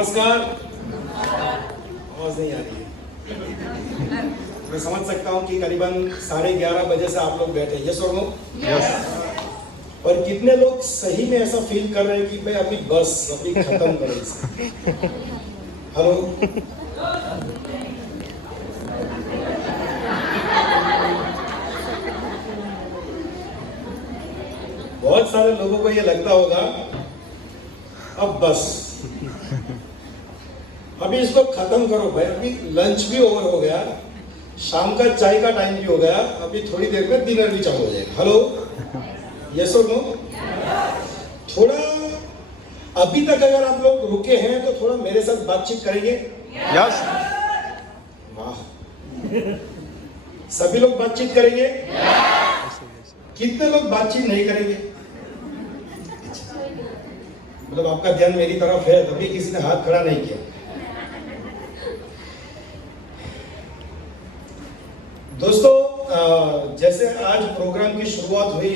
नमस्कार। आवाज नहीं आ रही है। मैं समझ सकता हूँ कि करीबन 11:30 बजे से आप लोग बैठे, यस और नो? और कितने लोग सही में ऐसा फील कर रहे हैं कि भाई अभी बस अभी खत्म करें इसे। हेलो, बहुत सारे लोगों को ये लगता होगा अब बस अभी इसको खत्म करो भाई, अभी लंच भी ओवर हो गया, शाम का चाय का टाइम भी हो गया, अभी थोड़ी देर में डिनर भी चालू हो जाएगा। हेलो, यस और नो? थोड़ा अभी तक अगर आप लोग रुके हैं तो थोड़ा मेरे साथ बातचीत करेंगे? यस। वाह, सभी लोग बातचीत करेंगे? कितने लोग बातचीत नहीं करेंगे? मतलब आपका ध्यान मेरी तरफ है, तभी किसी ने हाथ खड़ा नहीं किया। दोस्तों, जैसे आज प्रोग्राम की शुरुआत हुई,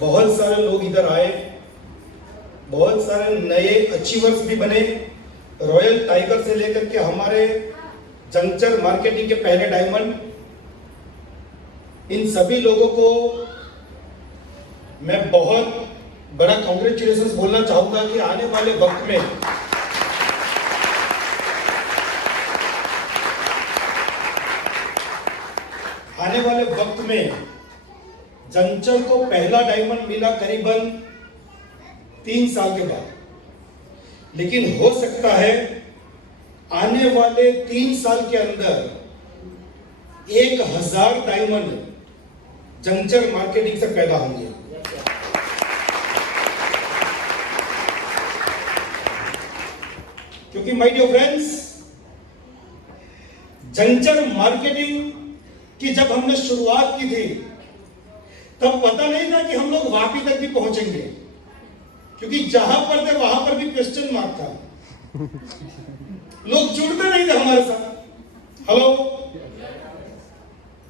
बहुत सारे लोग इधर आए, बहुत सारे नए अचीवर्स भी बने। रॉयल टाइगर से लेकर के हमारे जंक्चर मार्केटिंग के पहले डायमंड, इन सभी लोगों को मैं बहुत बड़ा कांग्रेचुलेशंस बोलना चाहूंगा कि आने वाले वक्त में जंक्चर को पहला डायमंड मिला करीबन 3 साल के बाद, लेकिन हो सकता है आने वाले 3 साल के अंदर 1000 डायमंड जंक्चर मार्केटिंग से पैदा होंगे। क्योंकि my dear friends, juncture marketing की जब हमने शुरुआत की थी तब पता नहीं था कि हम लोग वापी तक भी पहुंचेंगे, क्योंकि जहां पर थे वहां पर भी क्वेश्चन मार्क था, लोग जुड़ते नहीं थे हमारे साथ। हेलो,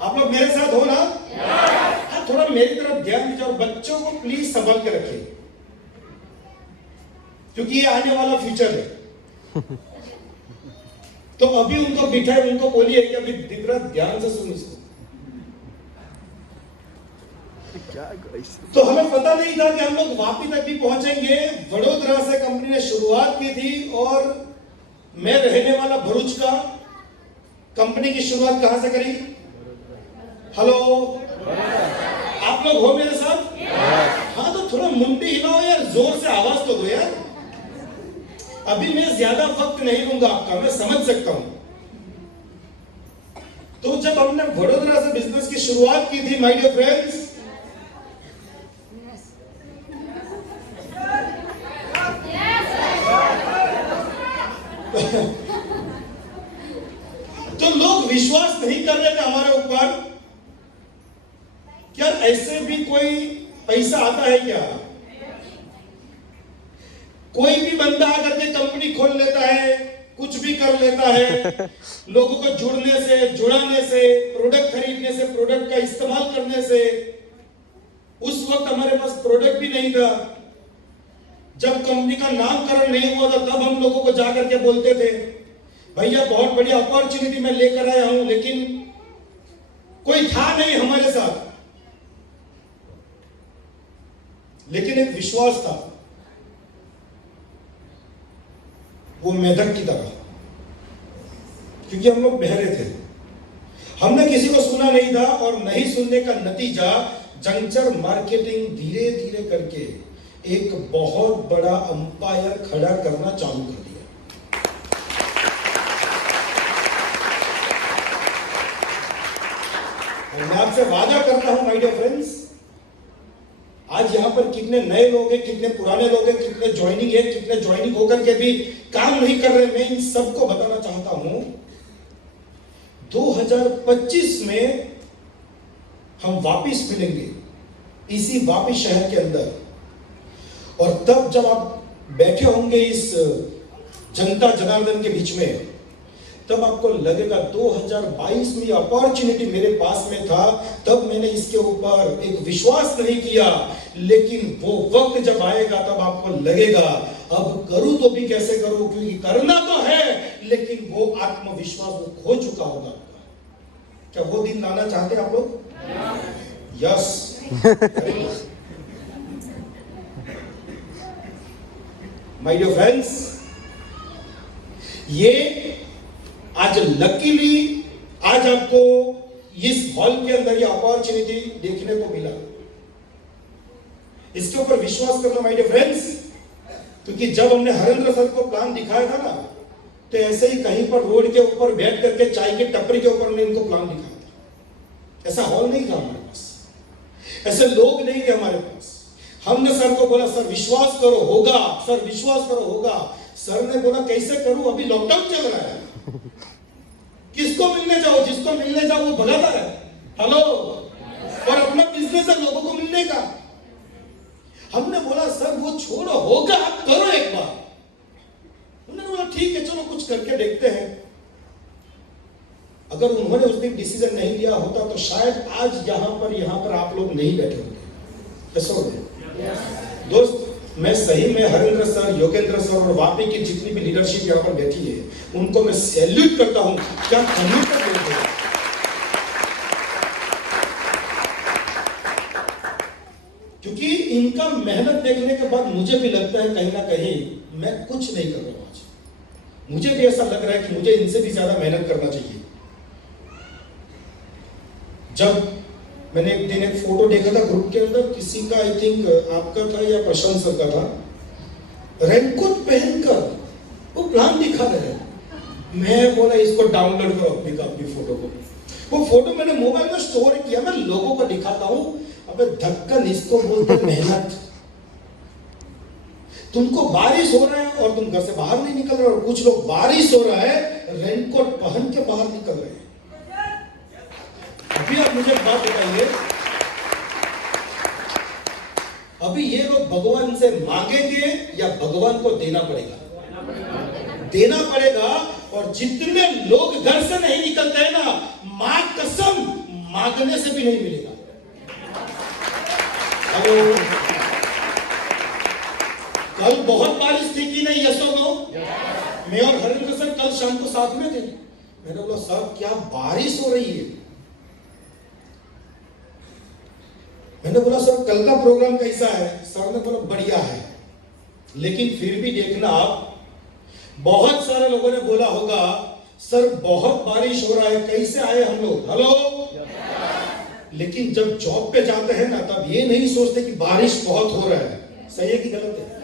आप लोग मेरे साथ हो ना? हाँ, थोड़ा मेरी तरफ ध्यान दीजिए और बच्चों को प्लीज संभाल के रखिए, क्योंकि ये आने वाला फ्यूचर है। तो अभी उनको बिठाए, उनको बोलिए कि अभी दिव्यराज ध्यान से सुन इसको। तो हमें पता नहीं था कि हम लोग वापी तक भी पहुंचेंगे। वडोदरा से कंपनी ने शुरुआत की थी और मैं रहने वाला भरूच का। कंपनी की शुरुआत कहां से करी? हेलो, आप लोग हो मेरे साथ? हाँ, तो थोड़ा मुंडी हिलाओ यार, जोर से आवाज तो दो यार। अभी मैं ज्यादा वक्त नहीं लूंगा आपका, मैं समझ सकता हूं। तो जब हमने वडोदरा से बिजनेस की शुरुआत की थी माय डियर फ्रेंड्स, तो लोग विश्वास नहीं कर रहे थे हमारे ऊपर, क्या ऐसे भी कोई पैसा आता है क्या? कोई भी बंदा आकर के कंपनी खोल लेता है, कुछ भी कर लेता है, लोगों को जुड़ने से, जुड़ाने से, प्रोडक्ट खरीदने से, प्रोडक्ट का इस्तेमाल करने से। उस वक्त हमारे पास प्रोडक्ट भी नहीं था, जब कंपनी का नामकरण नहीं हुआ था तब हम लोगों को जाकर के बोलते थे भैया बहुत बड़ी अपॉर्चुनिटी मैं लेकर आया हूं, लेकिन कोई था नहीं हमारे साथ, लेकिन एक विश्वास था, वो मेढक की तरह, क्योंकि हम लोग बहरे थे, हमने किसी को सुना नहीं था और नहीं सुनने का नतीजा जंक्चर मार्केटिंग धीरे धीरे करके एक बहुत बड़ा अंपायर खड़ा करना चालू कर दिया। मैं आपसे वादा करता हूं माय डियर फ्रेंड्स, आज यहां पर कितने नए लोग हैं, कितने पुराने लोग हैं, कितने ज्वाइनिंग है, कितने ज्वाइनिंग होकर के भी काम नहीं कर रहे, मैं इन सबको बताना चाहता हूं 2025 में हम वापिस मिलेंगे इसी वापी शहर के अंदर, और तब जब आप बैठे होंगे इस जनता जनार्दन के बीच में, तब आपको लगेगा 2022 में अपॉर्चुनिटी मेरे पास में था, तब मैंने इसके ऊपर एक विश्वास नहीं किया, लेकिन वो वक्त जब आएगा तब आपको लगेगा अब करूं तो भी कैसे करूं, क्योंकि करना तो है लेकिन वो आत्मविश्वास वो खो चुका होगा आपका। क्या वो दिन लाना चाहते हैं आप लोग? यस। माय डियर फ्रेंड्स, ये आज लकीली आज आपको इस हॉल के अंदर ये अपॉर्चुनिटी देखने को मिला। इसके ऊपर विश्वास करना माय डियर फ्रेंड्स, क्योंकि जब हमने हरेंद्र सर को प्लान दिखाया था ना, तो ऐसे ही कहीं पर रोड के ऊपर बैठ करके चाय की टपरी के ऊपर हमने इनको प्लान दिखाया था। ऐसा हॉल नहीं था हमारे पास, ऐसे लोग नहीं थे हमारे पास। हमने सर को बोला सर विश्वास करो होगा, सर विश्वास करो होगा। सर ने बोला कैसे करूं, अभी लॉकडाउन चल रहा है, किसको मिलने जाओ, जिसको मिलने जाओ वो भगाता है। हेलो, और अपना बिजनेस है लोगों को मिलने का। हमने बोला सर वो छोड़ो होगा, आप करो एक बार। उन्होंने बोला ठीक है चलो कुछ करके देखते हैं। अगर उन्होंने उस दिन डिसीजन नहीं लिया होता तो शायद आज यहां पर आप लोग नहीं बैठे होते। दोस्त, मैं सही में हरेंद्र सर, योगेंद्र सर और वापी की जितनी भी लीडरशिप यहाँ पर बैठी है उनको मैं सैल्यूट करता हूं। क्या कमिटमेंट बोलते हैं। क्योंकि इनका मेहनत देखने के बाद मुझे भी लगता है कहीं ना कहीं मैं कुछ नहीं कर रहा हूं आज। मुझे भी ऐसा लग रहा है कि मुझे इनसे भी ज्यादा मेहनत करना चाहिए। जब मैंने एक दिन एक फोटो देखा था ग्रुप के अंदर, किसी का आई थिंक आपका था या प्रशांत सर का था, रेनकोट पहनकर वो प्लान दिखा रहे हैं। मैं बोला इसको डाउनलोड करो अपनी फोटो को। वो फोटो मैंने मोबाइल में स्टोर किया, मैं लोगों को दिखाता हूं। अबे ढक्कन इसको बोलते मेहनत। तुमको बारिश हो रहा है और तुम घर से बाहर नहीं निकल रहे, और कुछ लोग बारिश हो रहा है रेनकोट पहन के बाहर निकल रहे हैं। अभी आप मुझे बात बताइए, अभी ये लोग भगवान से मांगेंगे या भगवान को देना पड़ेगा? देना पड़ेगा। और जितने लोग घर से नहीं निकलते हैं ना, मां कसम मांगने से भी नहीं मिलेगा। हेलो, कल बहुत बारिश थी कि नहीं? यस और नो? मैं और हरेंद्र सर कल शाम को साथ में थे। मैंने बोला सर क्या बारिश हो रही है। मैंने बोला सर कल का प्रोग्राम कैसा है? सर ने बोला बढ़िया है, लेकिन फिर भी देखना आप, बहुत सारे लोगों ने बोला होगा सर बहुत बारिश हो रहा है, कैसे आए हम लोग? हेलो, लेकिन जब जॉब पे जाते हैं ना, तब ये नहीं सोचते कि बारिश बहुत हो रहा है। सही है कि गलत है?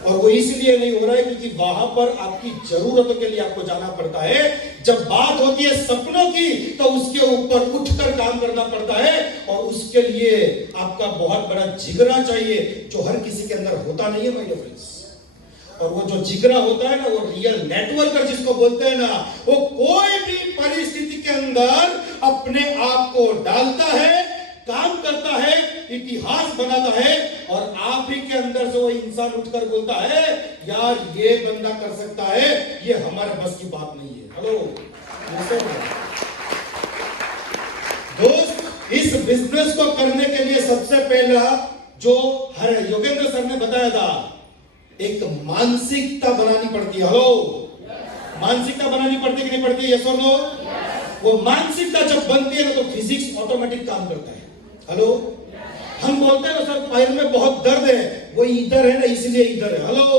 और वो इसलिए नहीं हो रहा है क्योंकि वहां पर आपकी जरूरतों के लिए आपको जाना पड़ता है। जब बात होती है सपनों की, तो उसके ऊपर उठकर काम करना पड़ता है, और उसके लिए आपका बहुत बड़ा जिगरा चाहिए, जो हर किसी के अंदर होता नहीं है माय डियर फ्रेंड्स। और वो जो जिगरा होता है ना, वो रियल नेटवर्कर जिसको बोलते हैं ना, वो कोई भी परिस्थिति के अंदर अपने आप को डालता है, काम करता है, इतिहास बनाता है, और आप ही के अंदर से वो इंसान उठकर बोलता है यार ये बंदा कर सकता है, ये हमारे बस की बात नहीं है। हेलो दोस्त, इस बिजनेस को करने के लिए सबसे पहला जो योगेंद्र सर ने बताया था, एक मानसिकता बनानी पड़ती है। हेलो, मानसिकता बनानी पड़ती है कि नहीं पड़ती है? यस और नो? वो मानसिकता जब बनती है ना, तो फिजिक्स ऑटोमेटिक काम करता है। हेलो, हम बोलते हैं ना सर पैर में बहुत दर्द है, वो इधर है ना इसलिए इधर है। हेलो,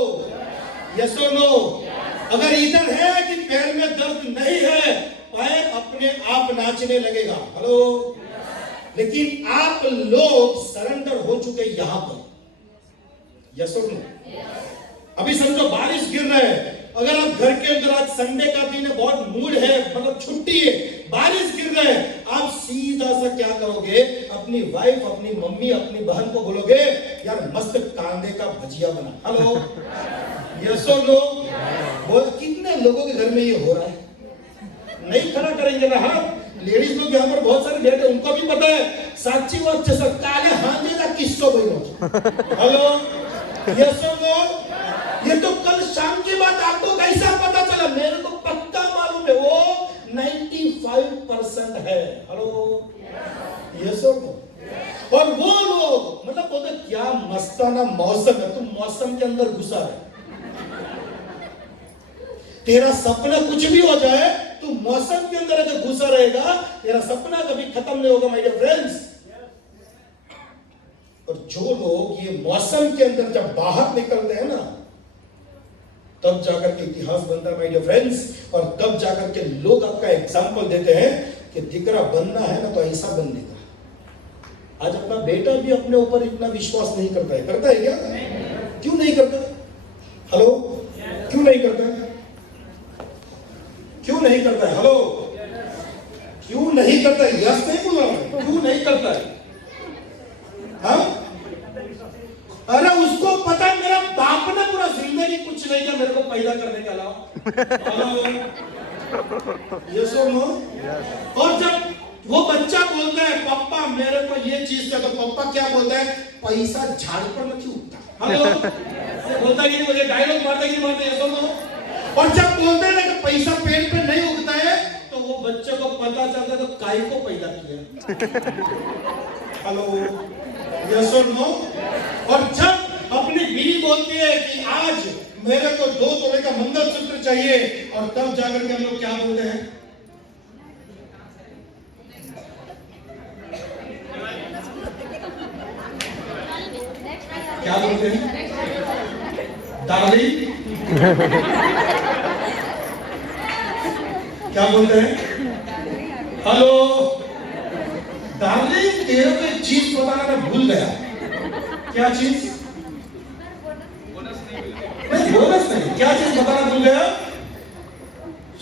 यस और नो? अगर इधर है कि पैर में दर्द नहीं है, पैर अपने आप नाचने लगेगा। हेलो, लेकिन आप लोग सरेंडर हो चुके यहां पर। यस और नो? अभी समझो बारिश गिर रहा है, अगर आप घर के अंदर आज संडे का दिन है, बहुत मूड है, मतलब छुट्टी है, बारिश गिर रहा है, आप सीधा सा क्या करोगे? अपनी वाइफ, अपनी मम्मी, अपनी बहन को बोलोगे यार मस्त कांदे का भजिया बना। हेलो, यस और नो? बोल, कितने लोगों के घर में ये हो रहा है? नहीं खड़ा करेंगे ना हाथ। लेडीज लोग यहाँ पर बहुत सारे बैठे, उनको भी पता है साची बात से सब काले हाथ का किस्सो बनो। हेलो, यस और नो? ये तो कल शाम की बात आपको कैसा पता चला? मेरे को पक्का मालूम है वो 95% है। हेलो, यस और नो? और वो लोग मतलब बोलते क्या मस्ताना मौसम है, तुम मौसम के अंदर घुसा है। तेरा सपना कुछ भी हो जाए, तू मौसम के अंदर अगर घुसा रहेगा, तेरा सपना कभी खत्म नहीं होगा माय डियर फ्रेंड्स। और जो लोग ये मौसम के अंदर जब बाहर निकलते हैं ना, तब जाकर के इतिहास बनता है माय डियर फ्रेंड्स। और तब जाकर के लोग आपका एग्जाम्पल देते हैं कि दिकरा बनना है ना तो ऐसा बनने का। आज अपना बेटा भी अपने ऊपर इतना विश्वास नहीं करता है, करता है क्या? क्यों नहीं करता? हेलो, क्यों नहीं करता है? क्यों नहीं करता है? हेलो, क्यों नहीं करता है? यस नहीं बोल रहा हूं, क्यों नहीं करता है? हाँ? अरे उसको पता है मेरा बाप ने पूरा जिंदगी कुछ नहीं किया मेरे को पैदा करने के अलावा। हेलो, यस और नो? और जब वो बच्चा बोलता है पापा मेरे को ये चीज का, तो पापा क्या बोलता है? पैसा झाड़ पर नहीं उगता। हेलो, बोलता कि मुझे डायलॉग मारता कि मारते, यस और नो? और जब बोलते हैं ना कि पैसा पेड़ पे नहीं उगता है, तो वो बच्चे को पता चलता है तो काय को पैदा किया। हेलो, यस और नो? और जब अपनी बीवी बोलती है कि आज मेरे को 2 तोले का मंगलसूत्र चाहिए, और तब जाकर के हम लोग क्या बोलते हैं? क्या बोलते हैं? डार्लिंग। क्या बोलते हैं? हेलो डार्लिंग, तेरे को एक चीज बताना मैं भूल गया। क्या चीज? नहीं, बोनस नहीं, क्या चीज बताना भूल गया?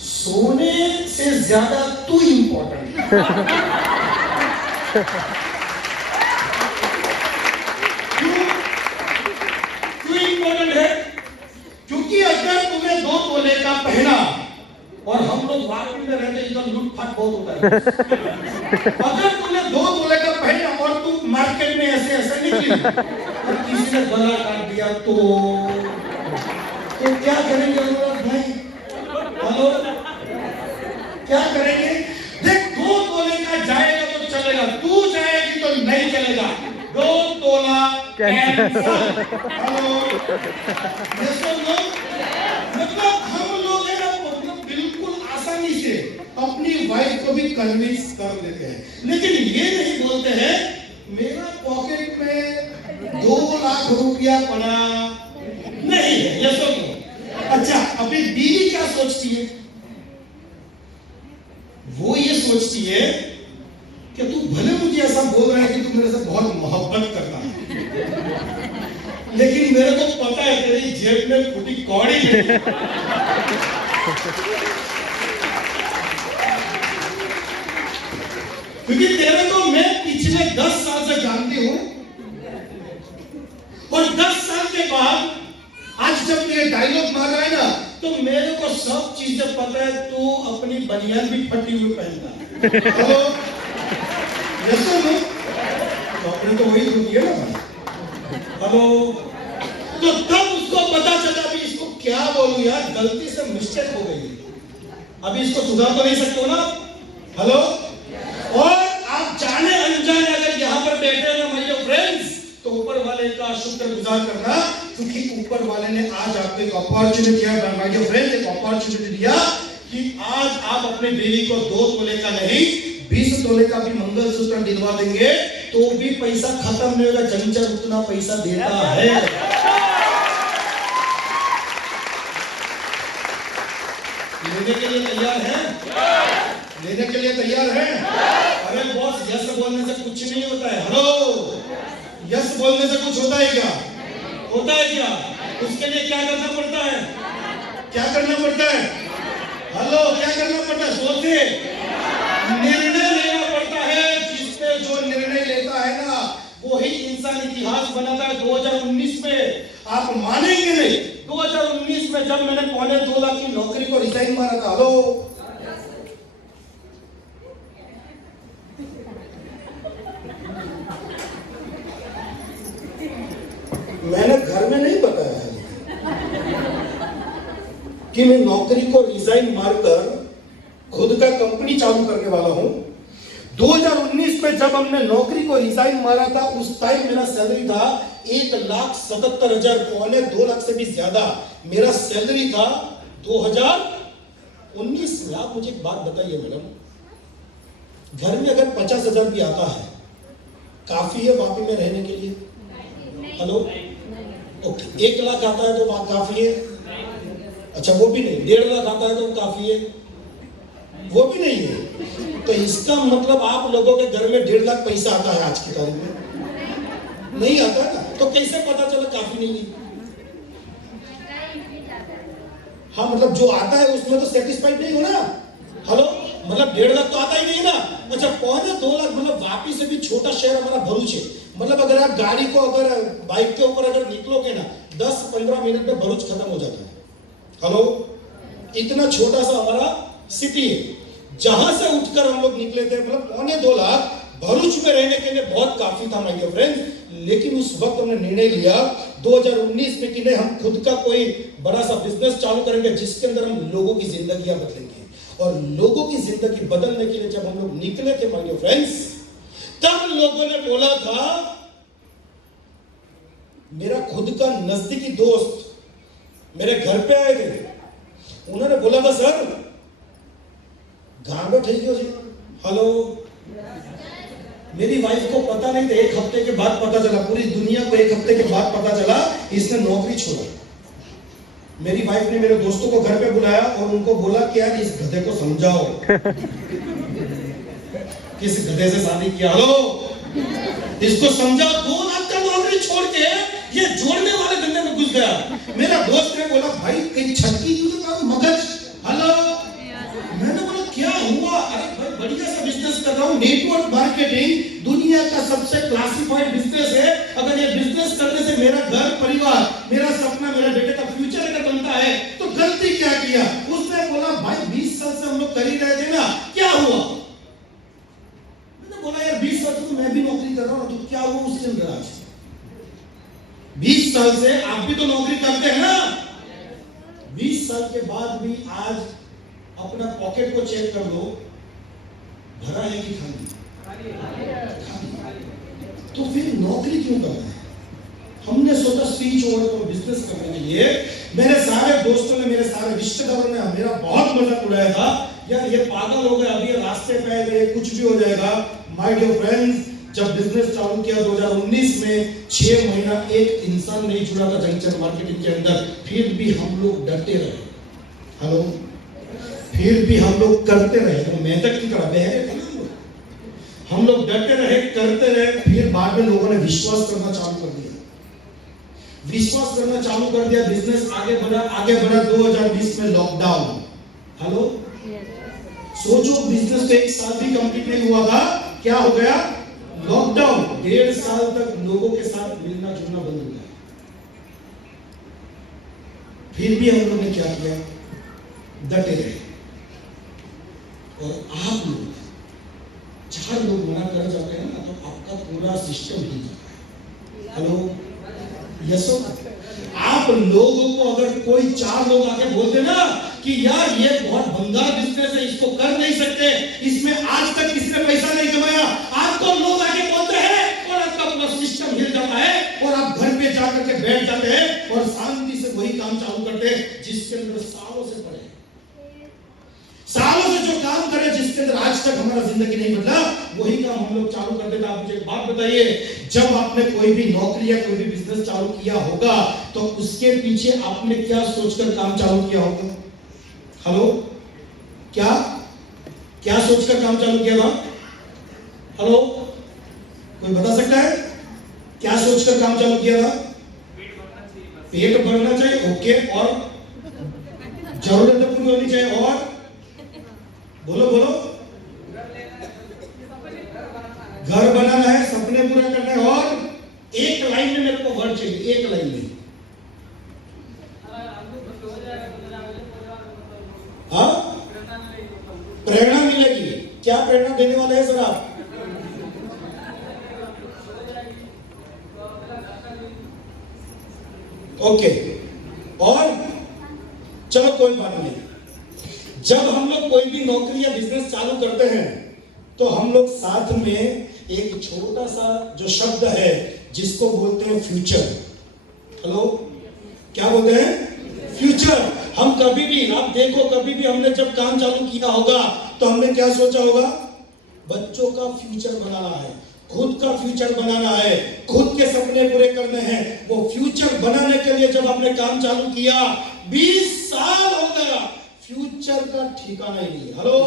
सोने से ज्यादा तू इंपॉर्टेंट। क्यों इंपॉर्टेंट है? क्योंकि अगर तुम्हें 2 तोले का पहना, और हम लोग वाकई में रहते, इधर लूटपाट बहुत होता है। अगर तुमने 2 तोले का पहना और तू मार्केट में ऐसे ऐसे निकली और किसी ने गला काट दिया तो क्या करेंगे अनुराग भाई? हेलो, क्या करेंगे? देख, 2 तोले का जाएगा तो चलेगा, तू जाएगी तो नहीं चलेगा। 2 तोला कैंसिल। हेलो, मतलब हम लोग है ना, बिल्कुल आसानी से अपनी वाइफ को भी कन्विंस कर देते हैं, लेकिन ये नहीं बोलते हैं मेरा पॉकेट में 2 लाख रुपया पड़ा नहीं है। ये सुनो, अच्छा, अपनी बीवी क्या सोचती है? वो ये सोचती है कि तू भले मुझे ऐसा बोल रहा है कि तू मेरे से बहुत मोहब्बत करता है, लेकिन मेरे को पता है तेरी जेब में फूटी कौड़ी नहीं। क्योंकि तेरे को मैं पिछले 10 साल से जानती हूं, और 10 साल के बाद आज जब ये डायलॉग मार रहा है ना, तो मेरे को सब चीजें पता है। तू अपनी बनियान भी फटी हुई पहनता है। हेलो, यस और नो? तो अपने तो वही होती है ना। हेलो, तो तब उसको पता चला भी इसको क्या बोलूं यार, गलती से मिस्टेक हो गई, अभी इसको सुधार तो नहीं सकते हो ना। हेलो, और आप जाने अनजाने अगर यहाँ पर बैठे हो ना माय डियर फ्रेंड्स, तो ऊपर वाले का शुक्रगुजार करना, क्योंकि ऊपर वाले ने आज आपको एक अपॉर्चुनिटी दिया माय डियर फ्रेंड्स, एक अपॉर्चुनिटी दिया कि आज आप अपने बीवी को 2 तोले का नहीं 20 तोले का भी मंगलसूत्र दिलवा देंगे तो भी पैसा खत्म नहीं होगा। जंचर उतना पैसा देता है। लेने के लिए तैयार है? लेने के लिए तैयार है? अरे बॉस, यस बोलने से कुछ नहीं होता है। हेलो, यस बोलने से कुछ होता है क्या? होता है क्या? उसके लिए क्या करना पड़ता है? क्या करना पड़ता है? हेलो, क्या करना पड़ता है? सोचिए, निर्णय लेना पड़ता है। जिसपे जो निर्णय लेता है ना, वही इंसान इतिहास बनाता है। 2019 में आप मानेंगे नहीं, 2019 में जब मैंने 2.25 लाख की नौकरी को रिजाइन मारा था, हेलो, मैंने घर में नहीं बताया है कि मैं नौकरी को रिजाइन मारकर खुद का कंपनी चालू करने वाला हूं। 2019 में जब हमने नौकरी को रिजाइन मारा था, उस टाइम मेरा सैलरी था 1,77,000, 2 लाख से भी ज्यादा। मेरा सैलरी था 2019 में। आप मुझे एक बात बताइए मैडम, घर में अगर 50,000 भी आता है, काफी है वापी में रहने के लिए? Hello, okay. 1 लाख आता है तो बात काफी है? अच्छा वो भी नहीं। 1.5 लाख आता है तो काफी है? वो भी नहीं है। तो इसका मतलब आप लोगों के घर में 1.5 लाख पैसा आता है आज की तारीख में? नहीं आता ना, तो कैसे पता चला काफी नहीं है? हाँ मतलब जो आता है उसमें तो सेटिस्फाइड नहीं हो ना। हेलो, मतलब 1.5 लाख तो आता ही नहीं ना। अच्छा 1.25-2 लाख, मतलब वापी से भी छोटा शहर हमारा भरूच है। मतलब अगर आप गाड़ी को अगर बाइक के ऊपर अगर निकलोगे ना, 10-15 मिनट में भरूच खत्म हो जाता है। हेलो, इतना छोटा सा हमारा सिटी है। जहां से उठकर हम लोग निकले थे, मतलब 1.25-2 लाख भरूच में रहने के लिए बहुत काफी था माय डियर फ्रेंड्स। लेकिन उस वक्त हमने निर्णय लिया 2019 में कि नहीं, हम खुद का कोई बड़ा सा बिजनेस चालू करेंगे जिसके अंदर हम लोगों की जिंदगियां बदलेंगे। और लोगों की जिंदगी बदलने के लिए जब हम लोग निकले थे माय डियर फ्रेंड्स, तब लोगों ने बोला था, मेरा खुद का नजदीकी दोस्त मेरे घर पे आए थे, उन्होंने बोला था सर घर में ठीक हो जी। हेलो, मेरी वाइफ को पता नहीं था, 1 हफ्ते के बाद पता चला, पूरी दुनिया को 1 हफ्ते के बाद पता चला इसने नौकरी छोड़ा। मेरी वाइफ ने मेरे दोस्तों को घर पे बुलाया और उनको बोला कि यार इस गधे को समझाओ। किस गधे से शादी किया? हेलो, इसको समझाओ। 2 लाख का नौकरी छोड़ के ये जोड़ने वाले धंधे में घुस गया। मेरा दोस्त ने बोला भाई कहीं छटकी मगज। हेलो, मैंने बोला क्या हुआ? अरे भाई बढ़िया सा बिजनेस कर रहा हूँ, नेटवर्क मार्केटिंग, दुनिया का सबसे क्लासिफाइड बिजनेस है। अगर ये बिजनेस करने से मेरा घर परिवार, मेरा सपना, मेरे बेटे का फ्यूचर अगर बनता है तो गलती क्या किया? उसने बोला भाई 20 साल से हम लोग कर ही रहे थे ना, क्या हुआ? मैंने बोला यार 20 साल से तो मैं भी नौकरी कर रहा हूँ, तो क्या हुआ उसके अंदर? आज 20 साल से आप भी तो नौकरी करते हैं ना। 20 साल के बाद भी आज अपना पॉकेट को चेक कर लो, भरा है कि खाली? तो फिर नौकरी क्यों कर रहे हैं? हमने सोचा स्विच ओवर को बिजनेस करने के लिए। मेरे सारे दोस्तों ने, मेरे सारे रिश्तेदारों ने मेरा बहुत मजाक उड़ाया था, यार ये पागल हो गए, अभी ये रास्ते पे आए, कुछ भी हो जाएगा। माय डियर फ्रेंड्स, जब बिजनेस चालू किया 2019 में, 6 महीना एक इंसान नहीं जुड़ा था जंक्शन मार्केटिंग के अंदर, फिर भी हम लोग डटे रहे। हेलो, फिर भी हम लोग करते रहे, तो मेहनत की तरह हम लोग डटे रहे, करते रहे। फिर बाद में लोगों ने विश्वास करना चालू कर दिया, बिजनेस आगे बढ़ा 2020 में लॉकडाउन। हेलो, सोचो बिजनेस को 1 साल भी कंप्लीट नहीं हुआ था, क्या हो गया? लॉकडाउन। 1.5 साल तक लोगों के साथ मिलना जुलना बंद हो गया। फिर भी हम लोग ने क्या किया? डटे रहे। और आप लोग 4 लोग मना कर जाते हैं ना, तो आपका पूरा सिस्टम हिल जाता है। हेलो, यस, आप लोगों को अगर कोई 4 लोग आके बोलते ना कि यार ये बहुत भंगार बिजनेस है, इसको कर नहीं सकते, इसमें आज तक किसी ने पैसा नहीं कमाया, आपको लोग आके बोलते हैं और आपका पूरा सिस्टम हिल जाता है और आप घर पे जाकर के बैठ जाते हैं और शांति से वही काम चालू करते हैं जिसके अंदर सालों से पड़े, सालों से जो काम करे, जिसके अंदर आज तक हमारा जिंदगी नहीं बदला, वही काम हम लोग चालू कर देते। आप मुझे एक बात बताइए, जब आपने कोई भी नौकरी या कोई भी बिजनेस चालू किया होगा तो उसके पीछे आपने क्या सोचकर काम चालू किया होगा? हेलो, क्या सोचकर काम चालू किया था? हेलो, कोई बता सकता है क्या सोचकर काम चालू किया था? पेट भरना चाहिए, ओके, और जरूरतें पूरी होनी चाहिए, और बोलो घर बनाना है, सपने पूरा करना है, और एक लाइन में मेरे को वर्ड चाहिए, एक लाइन में। हाँ, प्रेरणा मिलेगी। क्या प्रेरणा देने वाले हैं सर आप? ओके, और चलो कोई बात नहीं। जब हम लोग कोई भी नौकरी या बिजनेस चालू करते हैं तो हम लोग साथ में एक छोटा सा जो शब्द है जिसको बोलते हैं फ्यूचर। हेलो, क्या बोलते हैं? फ्यूचर। हम कभी भी, आप देखो, कभी भी हमने जब काम चालू किया होगा तो हमने क्या सोचा होगा? बच्चों का फ्यूचर बनाना है, खुद का फ्यूचर बनाना है, खुद के सपने पूरे करने हैं। वो फ्यूचर बनाने के लिए जब हमने काम चालू किया, 20 साल हो गया, फ्यूचर का ठिकाना ही नहीं है। हेलो,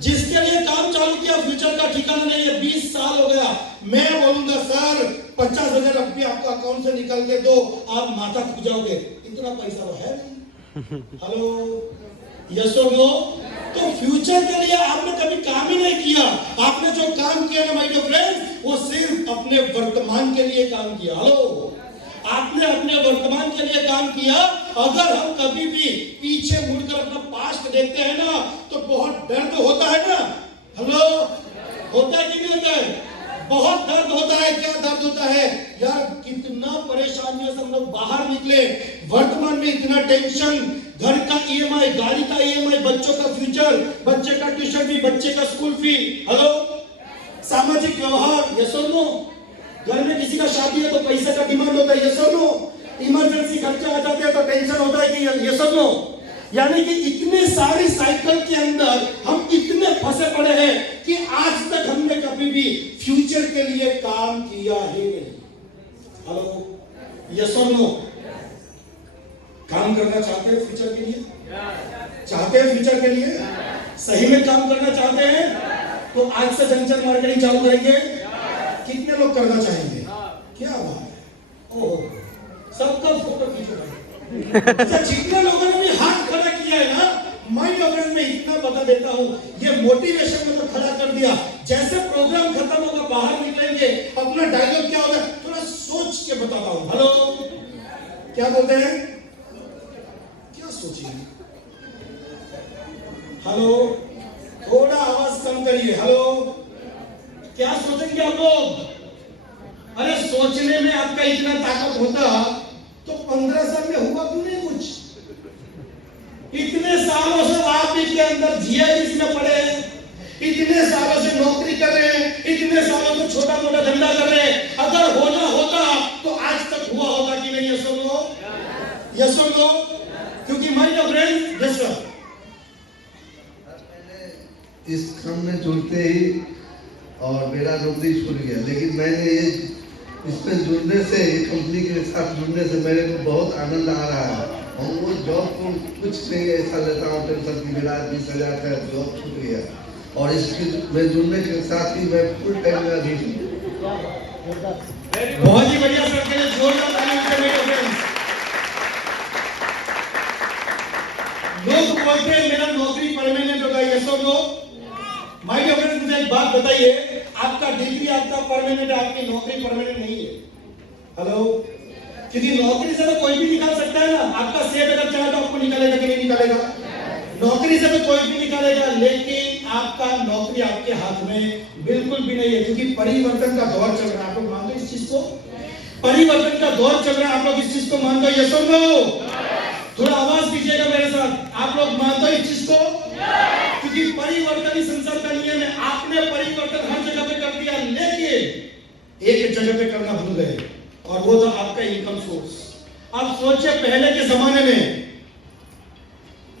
जिसके लिए काम चालू किया फ्यूचर का ठिकाना नहीं है, 20 साल हो गया। मैं बोलूंगा सर 50,000 रुपये आपको अकाउंट से निकल के दो, आप माथा फूक जाओगे, इतना पैसा तो है नहीं। हेलो, यस और नो? तो फ्यूचर के लिए आपने कभी काम ही नहीं किया। आपने जो काम किया ना माय डियर फ्रेंड्स, वो सिर्फ अपने वर्तमान के लिए काम किया। हेलो, आपने अपने वर्तमान के लिए काम किया। अगर हम कभी भी पीछे मुड़कर अपना पास्ट देखते हैं ना, तो बहुत दर्द होता है ना। हेलो, होता है कि नहीं होता है? बहुत दर्द होता है। क्या दर्द होता है यार? कितना परेशानियों से हम लोग बाहर निकले, वर्तमान में इतना टेंशन, घर का ईएमआई, गाड़ी का ईएमआई, बच्चों का फ्यूचर, बच्चे का ट्यूशन फी, बच्चे का स्कूल फी। हेलो, सामाजिक व्यवहार, यस और नो? घर में किसी का शादी है तो पैसे का डिमांड होता है, यस और नो? इमरजेंसी खर्चा आ जाते हैं तो टेंशन होता है कि यस और नो? यानी कि इतने सारी साइकिल के अंदर हम इतने फंसे पड़े हैं कि आज तक हमने कभी भी फ्यूचर के लिए काम किया ही नहीं। हेलो, यस और नो? काम करना चाहते हैं फ्यूचर के लिए? चाहते हैं फ्यूचर के लिए? सही में काम करना चाहते हैं तो आज से जंक्शन मार्केटिंग चालू करेंगे। कितने लोग करना चाहेंगे? क्या बात है, ओह, सबका फोटो खींचो भाई। अच्छा, जितने लोगों ने भी हाथ खड़ा किया है ना, मैं अगर मैं इतना बता देता हूँ, ये मोटिवेशन में तो खड़ा कर दिया। जैसे प्रोग्राम खत्म होगा, बाहर निकलेंगे, अपना डायलॉग क्या होगा थोड़ा सोच के बताता हूँ। हेलो, क्या बोलते हैं? क्या सोचिए? हेलो, थोड़ा आवाज कम करिए। हेलो, क्या सोचेंगे आप लोग? अरे सोचने में आपका इतना ताकत होता तो 15 साल में हुआ क्यों नहीं कुछ? इतने सालों से आप इसके अंदर जीआईडीसी में पड़े हैं, इतने सालों से नौकरी कर रहे हैं, इतने सालों से छोटा मोटा धंधा कर रहे हैं। अगर होना होता तो आज तक हुआ होता कि नहीं? यस और नो? यस और नो? क्योंकि माय फ्रेंड, यस सर, इस काम में जुड़ते ही और मेरा नौकरी छूट गया, लेकिन मैंने ये इसमें जुड़ने से, कंपनी के साथ जुड़ने से मेरे को बहुत आनंद आ रहा है। और वो जॉब को कुछ नहीं ऐसा लेता हूँ टेंशन की मेरा 20,000 का जॉब छूट गया, और इसके में जुड़ने के साथ ही मैं फुल टाइम में अभी बहुत ही बढ़िया सर के लिए जोरदार ताली दीजिए। लोग बोलते हैं मेरा नौकरी परमानेंट होगा, यस और नो? माय डियर फ्रेंड्स, मुझे एक बात बताइए, आपका डिग्री आपका परमानेंट है, आपकी नौकरी परमानेंट नहीं है। हेलो, क्योंकि नौकरी से तो कोई भी निकाल सकता है ना। आपका सेठ अगर चाहे तो आपको निकालेगा कि नहीं निकालेगा? नौकरी से तो कोई भी निकालेगा, लेकिन आपका नौकरी आपके हाथ में बिल्कुल भी नहीं है, क्योंकि परिवर्तन का दौर चल रहा है। आप लोग मानते हो इस चीज को? परिवर्तन का दौर चल रहा है। आप लोग इस चीज को मानते हो? यस और नो? थोड़ा आवाज दीजिएगा मेरे साथ, आप लोग मानते हो इस चीज को? क्योंकि परिवर्तन ही संसार का नियम है। आपने परिवर्तन हर जगह पे कर दिया, लेकिन एक जगह पे करना भूल गए, और वो था आपका इनकम सोर्स। आप सोचिए, पहले के जमाने में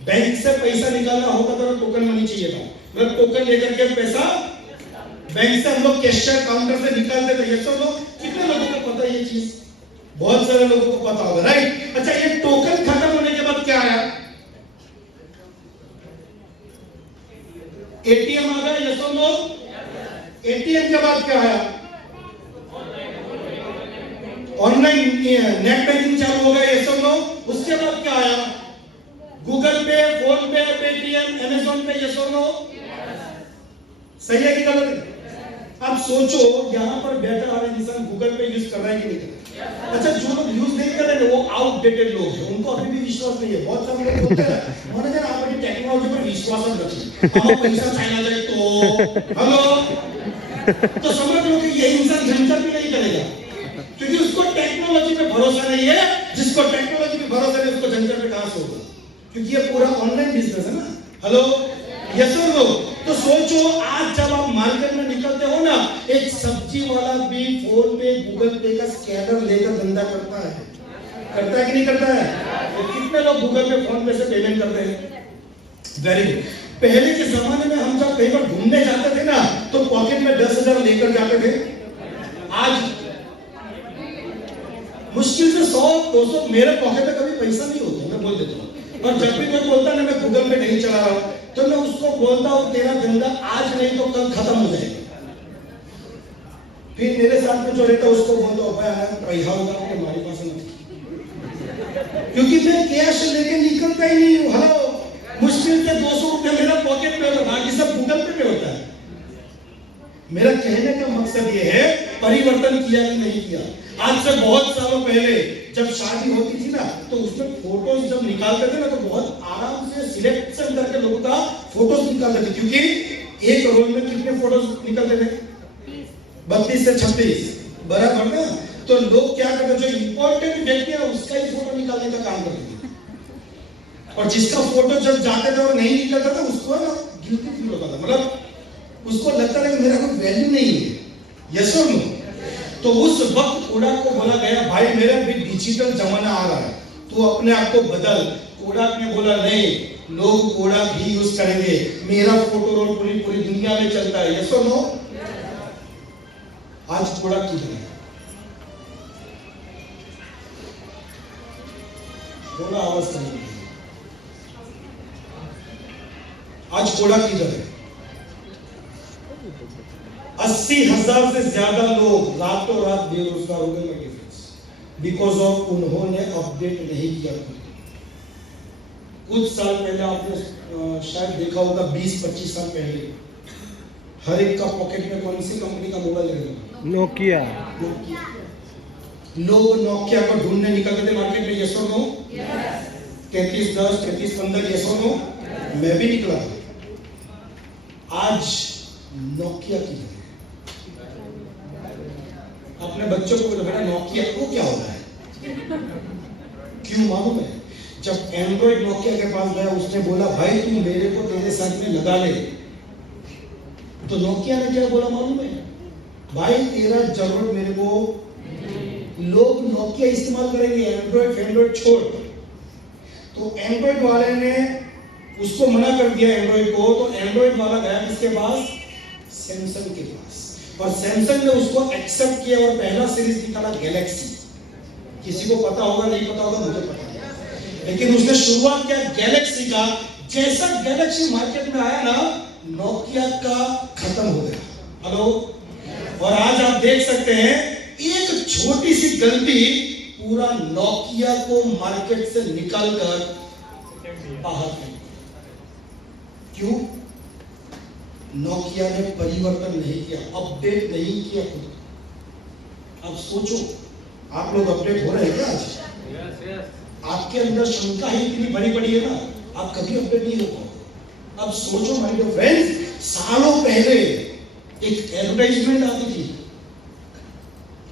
बैंक से पैसा निकालना होता था तो टोकन मनी चाहिए था, मतलब टोकन लेकर के पैसा बैंक से हम लोग कैशियर काउंटर से निकालते थे। ये सब लोग, कितने लोगों को पता है ये चीज? बहुत सारे लोगों को पता होगा, राइट? अच्छा, ये टोकन खत्म होने के बाद क्या आया? एटीएम आ गया, यस और नो? एटीएम के बाद क्या आया? ऑनलाइन नेट बैंकिंग चालू हो गया, यस और नो? उसके बाद क्या आया? गूगल पे, फोन पे, पेटीएम, अमेज़न पे, यस और नो? सही है कि गलत है? अब सोचो, यहाँ पर बैठा वाला इंसान गूगल पे यूज कर रहा है कि नहीं कर रहा? अच्छा, जो लोग यूज नहीं कर रहे वो आउटडेटेड लोग हैं, उनको अभी भी विश्वास नहीं है। बहुत सारे लोग बोलते हैं मैंने आप अपनी टेक्नोलॉजी पर विश्वास रखिए, हम पैसा चाइना जाए तो हेलो, तो समझ लो कि ये इंसान झंझट भी नहीं करेगा, क्योंकि उसको टेक्नोलॉजी पे भरोसा नहीं है। जिसको टेक्नोलॉजी पे भरोसा नहीं, उसको झंझट पे कहां से होगा? क्योंकि ये पूरा ऑनलाइन बिजनेस है ना। हेलो, यस और नो? तो सोचो, आज जब आप मार्केट में निकलते हो ना, एक सब्जी वाला भी फोन पे, गूगल पे का स्कैनर लेकर धंधा करता है कि नहीं करता है? तो कितने लोग गूगल पे फोन पे से पेमेंट करते हैं? Very good. पहले के जमाने में हम जब कहीं पर घूमने जाते थे ना तो पॉकेट में 10,000 लेकर जाते थे। आज मुश्किल से 100-200, मेरे पॉकेट में कभी पैसा नहीं होता, मैं बोल देता हूँ। और जब भी कोई बोलता है ना मैं गूगल पे नहीं चला रहा हूँ, तो मैं उसको बोलता हूँ तेरा धंधा आज नहीं तो कल खत्म हो जाएगा। फिर मेरे साथ में जो रहता है उसको बोलता हूँ भाई पैसा होगा तो हमारे पास नहीं, क्योंकि मैं कैश लेके निकलता ही नहीं हूँ। हेलो, मुश्किल से 200 रुपया मेरा पॉकेट में होता, बाकी सब गूगल पे में होता है। मेरा कहने का मकसद ये है परिवर्तन किया कि नहीं किया। आज से बहुत सालों पहले जब शादी होती थी ना तो उसमें फोटोज जब निकालते थे ना तो बहुत आराम से सिलेक्शन करके लोगों का फोटोज निकालते थे, क्योंकि एक रोल में कितने फोटोज निकलते थे? 32 से 36 बराबर ना। तो लोग क्या करते, जो इंपॉर्टेंट व्यक्ति है उसका ही फोटो निकालने का काम करते थे, और जिसका फोटो जब जाते थे और नहीं निकलता था उसको ना गिल्टी फील होता था, मतलब उसको लगता था कि मेरा कोई वैल्यू नहीं है। यस और नो? तो उस वक्त कोडाक को बोला गया भाई मेरा भी डिजिटल जमाना आ रहा है, तो अपने आप को बदल। कोडाक ने बोला नहीं, लोग कोडाक ही यूज करेंगे, मेरा फोटो रोल पूरी दुनिया में चलता है। यस और नो? आज कोडाक किधर है? बोला आवाज करेंगे। आज कोडाक किधर है? 80,000 से ज्यादा लोग रातों रात बेरोजगार हो गए, बिकॉज ऑफ उन्होंने अपडेट नहीं किया। कुछ साल पहले आपने शायद देखा होगा, 20-25 साल पहले हर एक का पॉकेट में कौन सी कंपनी का मोबाइल रहेगा? नोकिया। लोग नोकिया को ढूंढने निकलते थे मार्केट में। यस और नो? 3310, 3315। यस और नो? मैं भी निकला था। आज नोकिया की है। अपने बच्चों को बेटा नोकिया को क्या होता है? क्यों मालूम है? जब एंड्रॉइड नोकिया के पास गया उसने बोला भाई तू मेरे को तेरे साथ में लगा ले, तो नोकिया ने क्या बोला मालूम है? भाई तेरा जरूरत मेरे को, लोग नोकिया इस्तेमाल करेंगे, एंड्रॉइड छोड़। तो एंड्रॉइड वाले ने उसको मना कर दिया एंड्रॉइड को, तो एंड्रॉइड वाला गया किसके पास? सैमसंग के पास, और सैमसंग ने उसको एक्सेप्ट किया और पहला सीरीज निकाला गैलेक्सी। किसी को पता होगा नहीं पता होगा, मुझे पता है, लेकिन उसने शुरुआत किया गैलेक्सी का। जैसा गैलेक्सी मार्केट में आया ना, नोकिया का खत्म हो गया। हेलो, और आज आप देख सकते हैं एक छोटी सी गलती पूरा नोकिया को मार्केट से निकालकर बाहर फेंक। क्यों? नोकिया ने परिवर्तन नहीं किया, अपडेट नहीं किया खुद। अब सोचो, आप लोग अपडेट हो रहे हैं क्या आज? आपके अंदर क्षमता ही इतनी बड़ी बड़ी है ना, आप कभी अपडेट नहीं हो पाओगे। अब सोचो माय डियर फ्रेंड्स, सालों पहले एक एडवर्टाइजमेंट आती थी,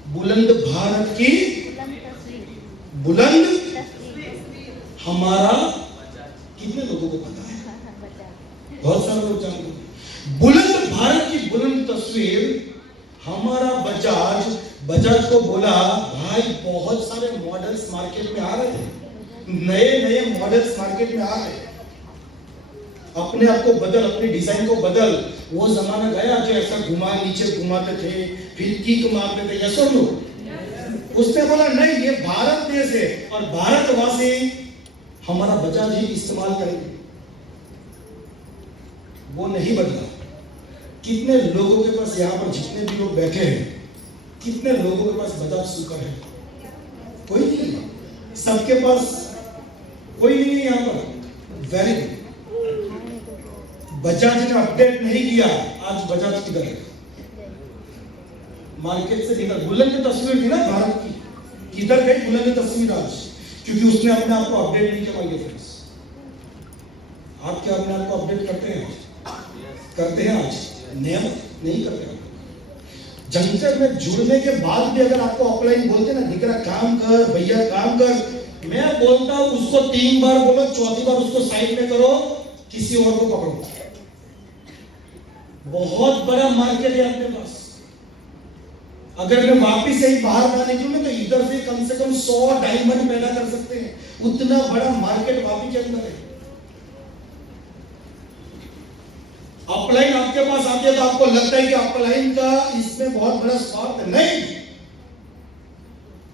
बुलंद भारत की बुलंद हमारा, कितने लोगों को पता है? बहुत सारे लोग जानते हैं। बुलंद भारत की बुलंद तस्वीर, हमारा बजाज को बोला भाई बहुत सारे मॉडल्स मार्केट में आ रहे हैं, नए मॉडल्स मार्केट में आ रहे हैं, अपने आप को बदल, अपने डिजाइन को बदल। वो जमाना गया जो ऐसा नीचे घुमाते थे, फिर किक मारते थे। यस और नो? उसने बोला नहीं, ये भारत देश है और भारतवासी हमारा बजाज ही इस्तेमाल करेंगे। वो नहीं बदला। कितने लोगों के पास, यहाँ पर जितने भी लोग बैठे हैं, कितने लोगों के पास बजाज सुपर है? कोई नहीं है। सबके पास कोई नहीं है यहाँ पर। Very good. बजाज ने अपडेट नहीं किया, आज बजाज किधर है? मार्केट से निकल। बुलंद तस्वीर थी ना भारत की, किधर गई बुलंद तस्वीर आज? क्योंकि उसने अपने आप को अपडेट नहीं किया। माय फ्रेंड्स, आप क्या अपने आप को अपडेट करते हैं? करते हैं आज? नहीं करते हैं। जंक्शन में जुड़ने के बाद भी अगर आपको ऑफलाइन बोलते ना, दिख रहा काम कर भैया काम कर, मैं बोलता हूं उसको 3 बार बोलो, चौथी बार उसको साइड में करो, किसी और को पकड़ो। बहुत बड़ा मार्केट है अपने पास। अगर मैं वापिस से ही बाहर ना निकलूं तो इधर से कम 100 डायमंड पैदा कर सकते हैं, उतना बड़ा मार्केट वापी के अंदर है। अपलाइन आपके पास आती है तो आपको लगता है कि अपलाइन का इसमें बहुत बड़ा स्वार्थ है, नहीं,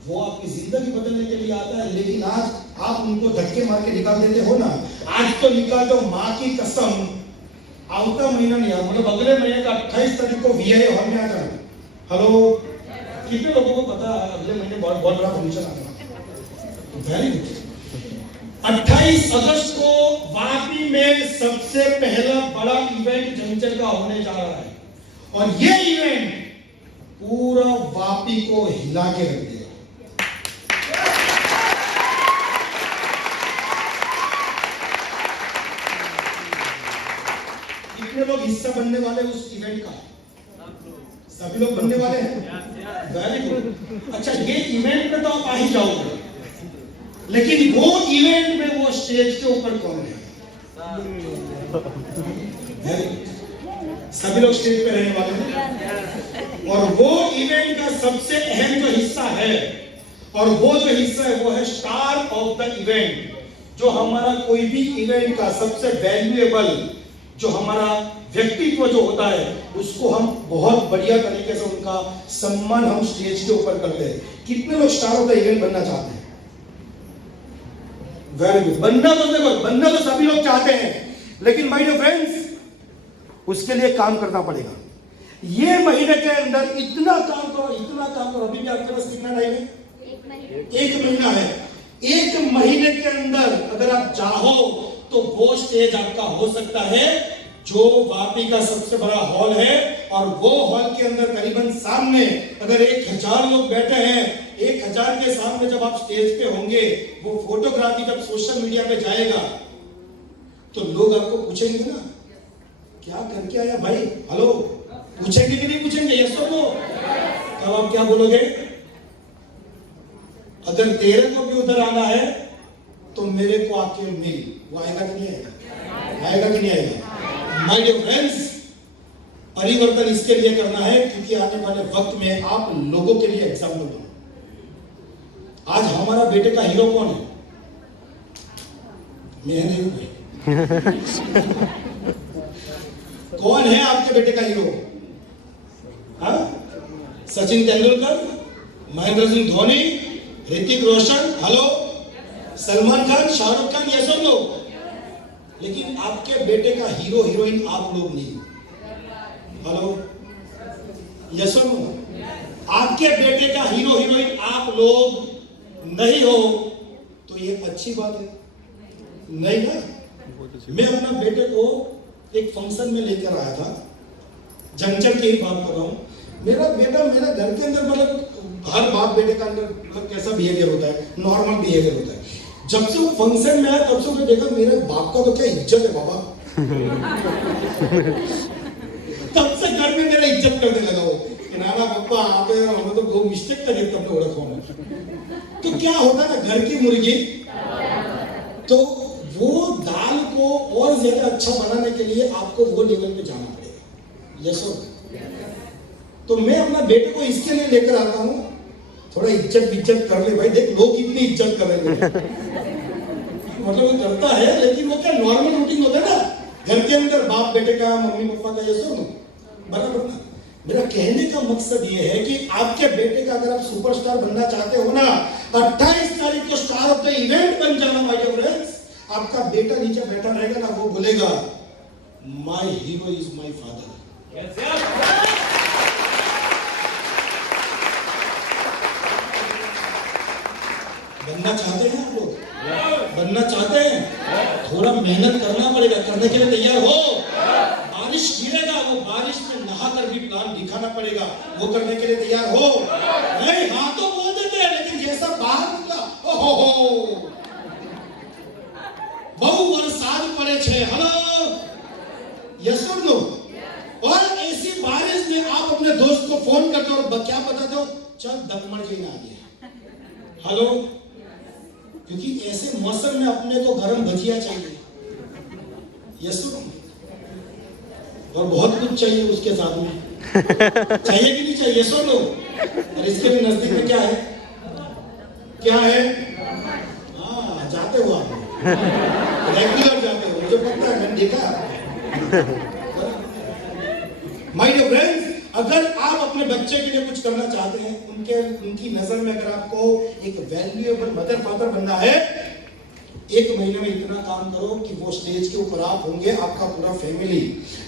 वो आपकी जिंदगी बदलने के लिए आता है। लेकिन आज आप उनको धक्के मार के निकाल देते हो ना। आज तो निकाल दो, माँ की कसम, आवता महीना नहीं आ, मतलब अगले महीने का 28 तारीख को वीआई हॉल में आ जाना। हेलो, कितने लोगों को पता है अगले महीने बहुत बहुत बड़ा फंक्शन आता है? Very good. 28 अगस्त को वापी में सबसे पहला बड़ा इवेंट जंचर का होने जा रहा है, और ये इवेंट पूरा वापी को हिला के रख देगा। कितने लोग हिस्सा बनने वाले उस इवेंट का? सभी लोग बनने वाले हैं। Very good. अच्छा, ये इवेंट में तो आप आ ही जाओगे, लेकिन वो इवेंट में वो स्टेज के ऊपर कौन है? सभी लोग स्टेज पे रहने वाले हैं, और वो इवेंट का सबसे अहम जो हिस्सा है, और वो जो हिस्सा है वो है स्टार ऑफ द इवेंट। जो हमारा कोई भी इवेंट का सबसे वैल्यूएबल जो हमारा व्यक्तित्व जो होता है, उसको हम बहुत बढ़िया तरीके से उनका सम्मान हम स्टेज के ऊपर करते हैं। कितने लोग स्टार ऑफ द इवेंट बनना चाहते हैं? Very good. बनना तो सभी लोग चाहते हैं, लेकिन माय डियर फ्रेंड्स, उसके लिए काम करना पड़ेगा। ये महीने के अंदर इतना काम करो। अभी भी आपके पास कितना टाइम है? 1 महीना है। 1 महीने के अंदर अगर आप चाहो तो वो स्टेज आपका हो सकता है जो वापी का सबसे बड़ा हॉल है, और वो हॉल के अंदर करीबन सामने अगर 1000 लोग बैठे हैं, 1000 के सामने जब आप स्टेज पे होंगे, वो फोटोग्राफी जब सोशल मीडिया पे जाएगा तो लोग आपको पूछेंगे ना, क्या करके आया भाई? हेलो, पूछेंगे कि नहीं पूछेंगे? यस और नो? तब आप क्या बोलोगे? अगर तेरे को भी उधर आना है तो मेरे को आके मिल। वो आएगा कि नहीं आएगा? आएगा कि नहीं आएगा? माय डियर फ्रेंड्स, परिवर्तन इसके लिए करना है क्योंकि आने वाले वक्त में आप लोगों के लिए एग्जाम्पल बनो। आज हमारा बेटे का हीरो कौन है? मैं नहीं हूं। कौन है आपके बेटे का हीरो? हाँ? सचिन तेंदुलकर, महेंद्र सिंह धोनी, ऋतिक रोशन, हेलो, सलमान खान, शाहरुख खान, ये सब लोग। लेकिन आपके बेटे का हीरो हीरोइन आप लोग नहीं। हेलो, यस और नो? आपके बेटे का हीरो हीरोइन आप लोग नहीं हो तो ये अच्छी बात है नहीं ना? मैं अपना बेटे को एक फंक्शन में लेकर आया था, जंक्शन की ही बात कर रहा हूँ। मेरा बेटा मेरा घर के अंदर, मतलब हर बाप बेटे का अंदर मतलब कैसा बिहेवियर होता है, नॉर्मल बिहेवियर होता है। जब से वो फंक्शन में आया तब से मैं देखा मेरे बाप का तो क्या इज्जत है बाबा। तब से घर में मेरा इज्जत करने लगा वो, नाना पापा आप हमें तो वो मिस्टेक कर तब ने ओळख होना। तो क्या होता है ना, घर की मुर्गी, तो वो दाल को और ज्यादा अच्छा बनाने के लिए आपको वो लेवल पे जाना पड़ेगा। यस और? तो मैं अपना बेटे को इसके लिए लेकर आता हूँ, थोड़ा इज्जत कर ले भाई, देख लोग कितनी इज्जत कर रहे हैं। मतलब वो करता है, लेकिन वो क्या नॉर्मल रूटीन होता है ना घर के अंदर, बाप बेटे का, मम्मी पापा का, ये सब बराबर ना। मेरा कहने का मकसद ये है कि आपके बेटे का अगर आप सुपरस्टार बनना चाहते हो ना, 28 तारीख को स्टार ऑफ द इवेंट बन जाना माय डियर फ्रेंड्स। आपका बेटा नीचे बैठा रहेगा ना, वो बोलेगा my hero is my father. बनना चाहते हैं आप लोग? बनना चाहते हैं? थोड़ा मेहनत करना पड़ेगा, करने के लिए तैयार हो। बारिश गिरेगा, वो बारिश में नहाकर भी प्लान दिखाना पड़ेगा, वो करने के लिए तैयार हो। नहीं, हाँ तो बोल देते हैं, लेकिन जैसा बाहर निकला, ओहो बहु बरसात पड़े छे, हेलो, यस और नो? और ऐसी बारिश में आप अपने दोस्त को फोन करते हो और क्या बताते हो? चल दमन जी आ गया। हेलो, क्योंकि ऐसे मौसम में अपने को गरम भजिया चाहिए, यस और बहुत कुछ चाहिए उसके साथ में। चाहिए कि नहीं चाहिए? यस और नो? और इसके भी नजदीक में क्या है? क्या है? हाँ, जाते हो आप, रेगुलर जाते हो, मुझे पता है, मैंने देखा। माय डियर फ्रेंड्स, अगर आप अपने बच्चे के लिए कुछ करना चाहते हैं, उनकी नजर में अगर आपको एक वैल्यूएबल मदर फादर बनना है, एक महीने में इतना काम करो कि वो स्टेज के ऊपर आप होंगे, आपका पूरा फैमिली,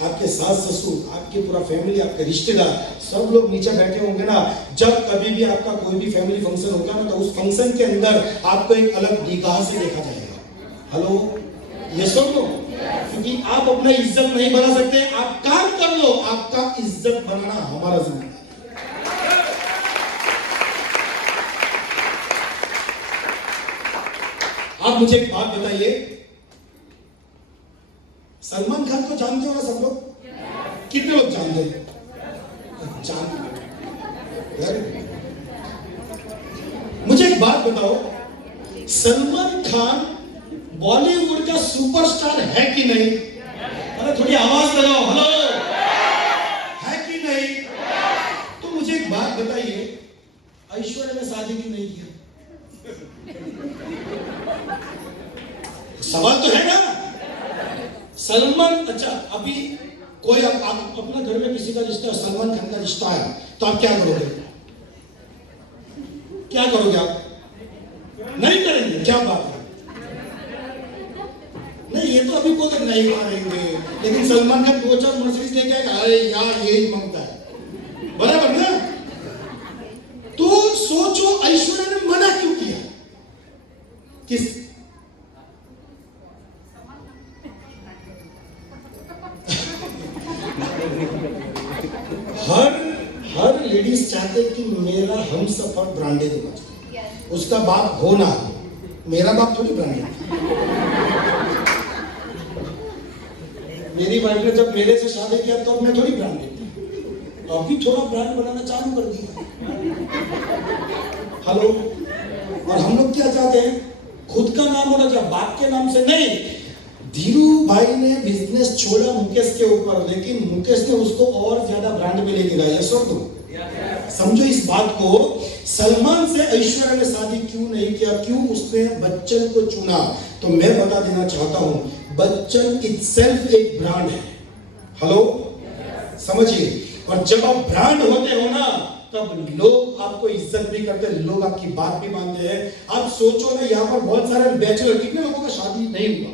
आपके सास ससुर, आपके पूरा फैमिली, आपके रिश्तेदार, सब लोग नीचे बैठे होंगे ना। जब कभी भी आपका कोई भी फैमिली फंक्शन होगा ना, तो उस फंक्शन के अंदर आपको एक अलग निगाह से देखा जाएगा। हेलो, ये सुन लो, क्योंकि आप अपना इज्जत नहीं बना सकते, आप काम कर लो, आपका इज्जत बनाना हमारा जिम्मेदारी। आप मुझे एक बात बताइए, सलमान खान को जानते हो ना सब लोग? कितने लोग जानते हैं? मुझे एक बात बताओ, सलमान खान बॉलीवुड का सुपरस्टार है कि नहीं? अरे थोड़ी आवाज लगाओ, हेलो, है कि नहीं? तो मुझे एक बात बताइए, ऐश्वर्या ने शादी क्यों नहीं किया? सवाल तो है ना। सलमान, अच्छा अभी कोई आप अपना घर में किसी का रिश्ता है, सलमान खान का रिश्ता है, तो आप क्या करोगे? क्या करोगे आप? नहीं करेंगे? क्या बात है? नहीं, ये तो अभी बोल तक नहीं मारेंगे, लेकिन सलमान खान 2-4 मर्सिडीज लेके आएगा, अरे यार यही मांगता है, बराबर ना? तो सोचो, ऐश्वर्या ने मना क्यों किया? किस हर लेडीज चाहते कि मेरा हम सफर ब्रांडेड होना चाहिए, उसका बाप हो ना हो, मेरा बाप थोड़ी ब्रांडेड। मेरी वाइफ ने जब मेरे से शादी किया तो मैं थोड़ी ब्रांडेड थी, अभी थोड़ा ब्रांड बनाना चालू कर दिया। हेलो, और हम लोग क्या चाहते हैं? खुद का नाम होना चाहिए, बाप के नाम से नहीं। धीरू भाई ने बिजनेस छोड़ा मुकेश के ऊपर, लेकिन मुकेश ने उसको और ज्यादा ब्रांड में लेके गया। सर तो समझो इस बात को, सलमान से ऐश्वर्या ने शादी क्यों नहीं किया? क्यों उसने बच्चन को चुना? तो मैं बता देना चाहता हूं, बच्चन इटसेल्फ एक ब्रांड है। हेलो, समझिए। और जब आप ब्रांड होते हो ना, तब लोग आपको इज्जत भी करते हैं, लोग आपकी बात भी मानते हैं। आप सोचो ना, यहाँ पर बहुत सारे बैचलर, कितने लोगों का शादी नहीं हुआ?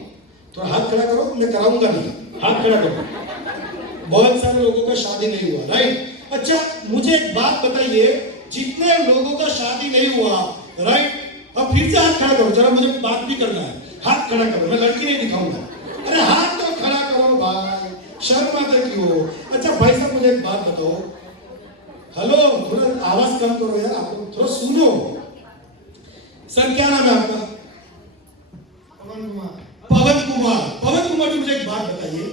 थोड़ा हाथ खड़ा करो, मैं कराऊंगा नहीं, हाथ खड़ा करो। बहुत सारे लोगों का शादी नहीं हुआ, राइट? अच्छा, मुझे एक बात बताइए, जितने लोगों का शादी नहीं हुआ, राइट, अब फिर से हाथ खड़ा करो, जरा मुझे बात भी करना है। हाथ खड़ा करो, मैं लड़की नहीं दिखाऊंगा। अरे हाथ तो खड़ा करो भाई, शर्म आते क्यों? अच्छा भाई साहब, मुझे एक बात बताओ, हेलो, थोड़ा आवाज कम करो यार, आप थोड़ा सुनो। सर क्या नाम है आपका? पवन कुमार। पवन कुमार जी, मुझे एक बात बताइए,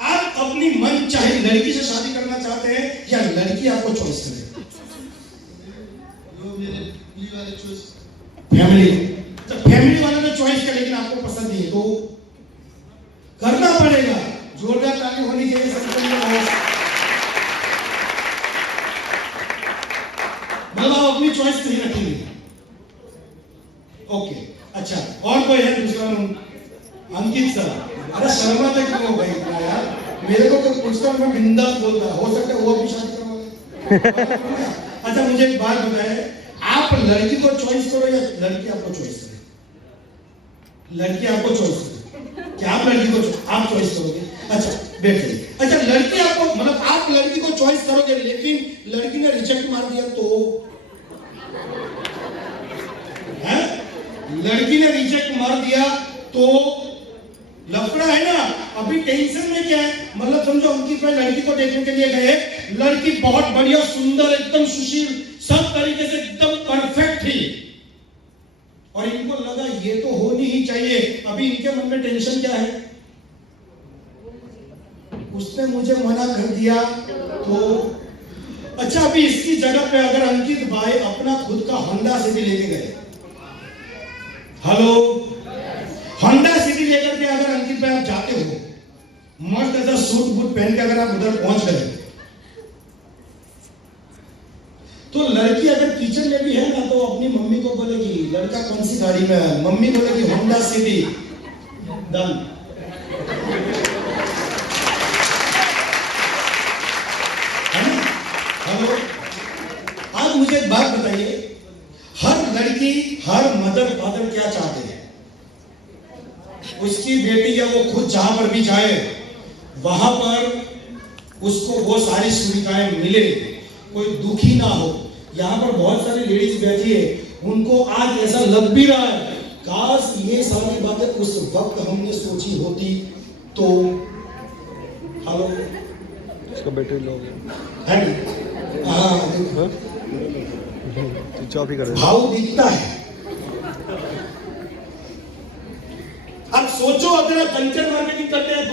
आप अपनी मन चाहे लड़की से शादी करना चाहते हैं या लड़की आपको चॉइस करे? जो मेरे फैमिली वाले चॉइस, फैमिली वालों ने चॉइस किया, लेकिन आपको पसंद नहीं है, तो करना पड़ेगा। जोरदार ताली होनी चाहिए सबके लिए। मतलब आप अपनी चॉइस नहीं रखेंगे? ओके, अच्छा, और कोई है दूसरा? अंकित सर। अरे शर्माते क्यों हो भाई यार, मेरे को तो पूछता मैं बिंदास बोल रहा, हो सकता है वो भी शादी करवा। अच्छा मुझे एक बात बताए, आप लड़की को चॉइस करो या लड़की आपको चॉइस करे? लड़की आपको चॉइस करे, क्या आप लड़की को आप चॉइस करोगे? अच्छा बैठिए। अच्छा, लड़की आपको, मतलब आप लड़की को चॉइस करोगे, लेकिन लड़की ने रिजेक्ट मार दिया तो? है? लड़की ने रिजेक्ट मार दिया तो लफड़ा है ना। अभी टेंशन में क्या है, मतलब समझो अंकित भाई लड़की को देखने के लिए गए, लड़की बहुत बढ़िया, सुंदर, एकदम सुशील, सब तरीके से एकदम परफेक्ट थी, और इनको लगा ये तो होनी ही चाहिए। अभी इनके मन में टेंशन क्या है? उसने मुझे मना कर दिया तो? अच्छा, अभी इसकी जगह पे अगर अंकित भाई अपना खुद का होंडा सिटी लेके गए, हेलो, होंडा सिटी लेकर के अगर अंकित भाई आप जाते हो, मस्त ऐसा सूट बूट पहन के अगर आप उधर पहुंच गए, फ्यूचर में भी है ना तो अपनी मम्मी को बोलेगी लड़का कौन सी गाड़ी में है, मम्मी बोलेगी होंडा सिटी, डन। हेलो, आज मुझे एक बात बताइए, हर लड़की हर मदर फादर क्या चाहते हैं, उसकी बेटी या वो खुद जहां पर भी जाए वहां पर उसको वो सारी सुविधाएं मिले, कोई दुखी ना हो। यहाँ पर बहुत सारी लेडीज बैठी है, उनको आज ऐसा लग भी रहा है काश ये सारी बातें उस वक्त हमने सोची होती तो। हेलो, इसका बैटरी लो है हाँ, चॉप ही कर भाव दिखता है। अब सोचो अगर आप कंटेंट मार्केटिंग करते हैं